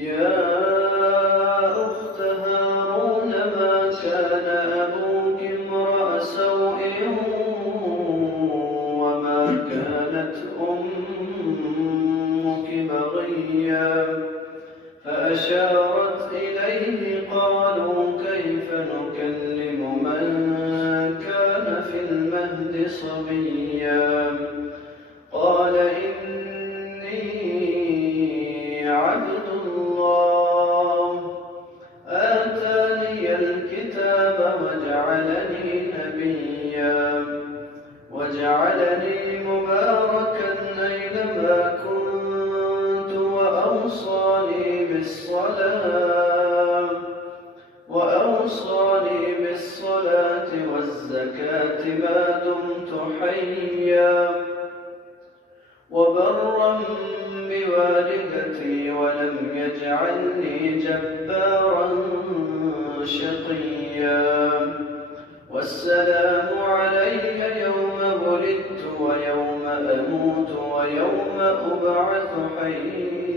يا أخت هارون ما كان أبوك امرأ سوء وما كانت أمك بغيا فأشارت إليه قالوا كيف نكلم من كان في المهد صبيا قال إني عبد الله آتاني الكتاب وجعلني نبيا وجعلني مباركا أينما كنت وأوصاني بالصلاة والزكاة ما دمت حيا وبرا بوالدتي ولم يجعلني جبارا شقيا والسلام علي يوم ولدت ويوم أموت ويوم أبعث حيا